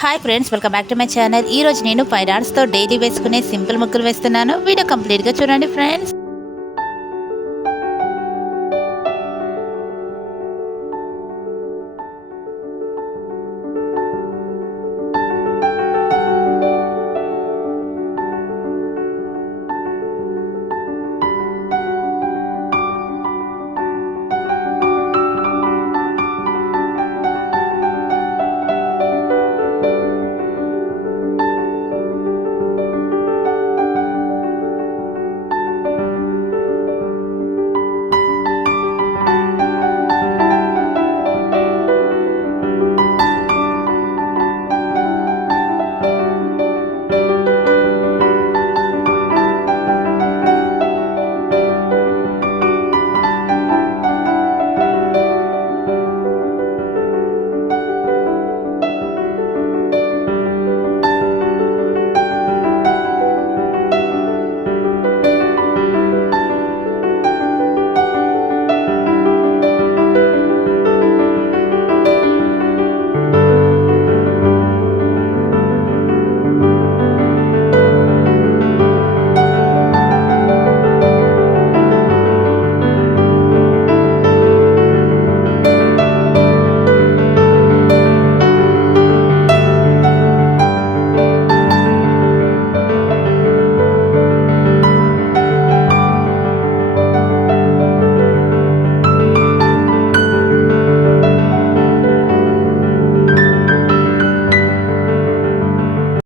Hi friends, welcome back to my channel. ఈ రోజు నేను ఫైన్ ఆర్ట్స్తో డైలీ వేసుకునే సింపుల్ ముగ్గులు వేస్తున్నాను. వీడియో కంప్లీట్గా చూడండి ఫ్రెండ్స్.